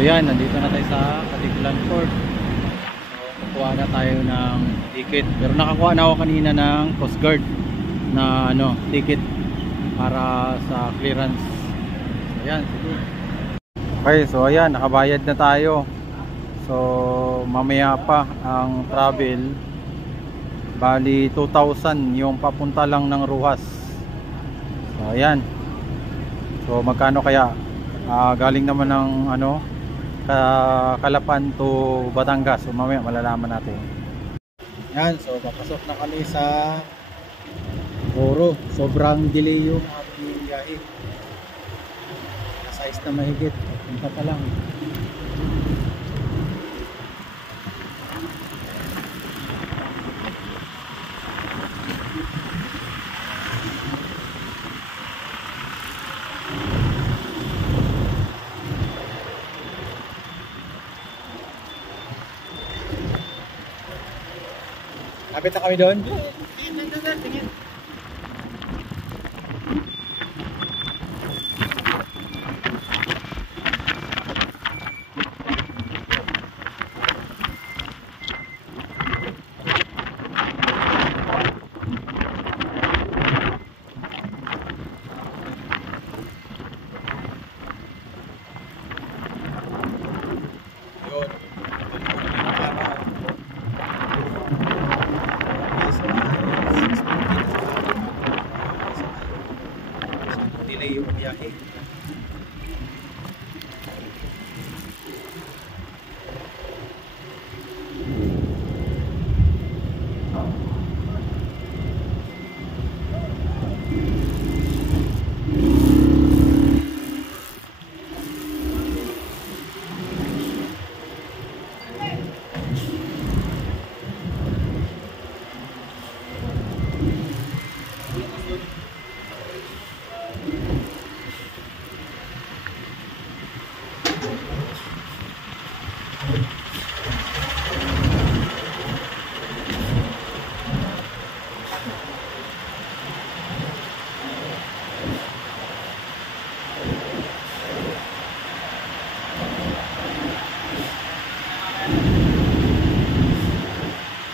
yan, nandito na tayo sa Catiglan Port. So kukuha na tayo ng ticket. Pero nakakuha na ako kanina ng Coast Guard na ticket para sa clearance. So yan, sige. Okay, so ayan, nakabayad na tayo. So mamaya pa ang travel. Bali 2,000 yung papunta lang ng Rojas. So ayan. So magkano kaya? Galing naman ng Calapan to Batangas. So mamaya malalaman natin. Yan, so papasok na kami sa Oro. Sobrang delay yung ating biyahe. Size na mahigit. Punta pa lang. Lapit na kami doon.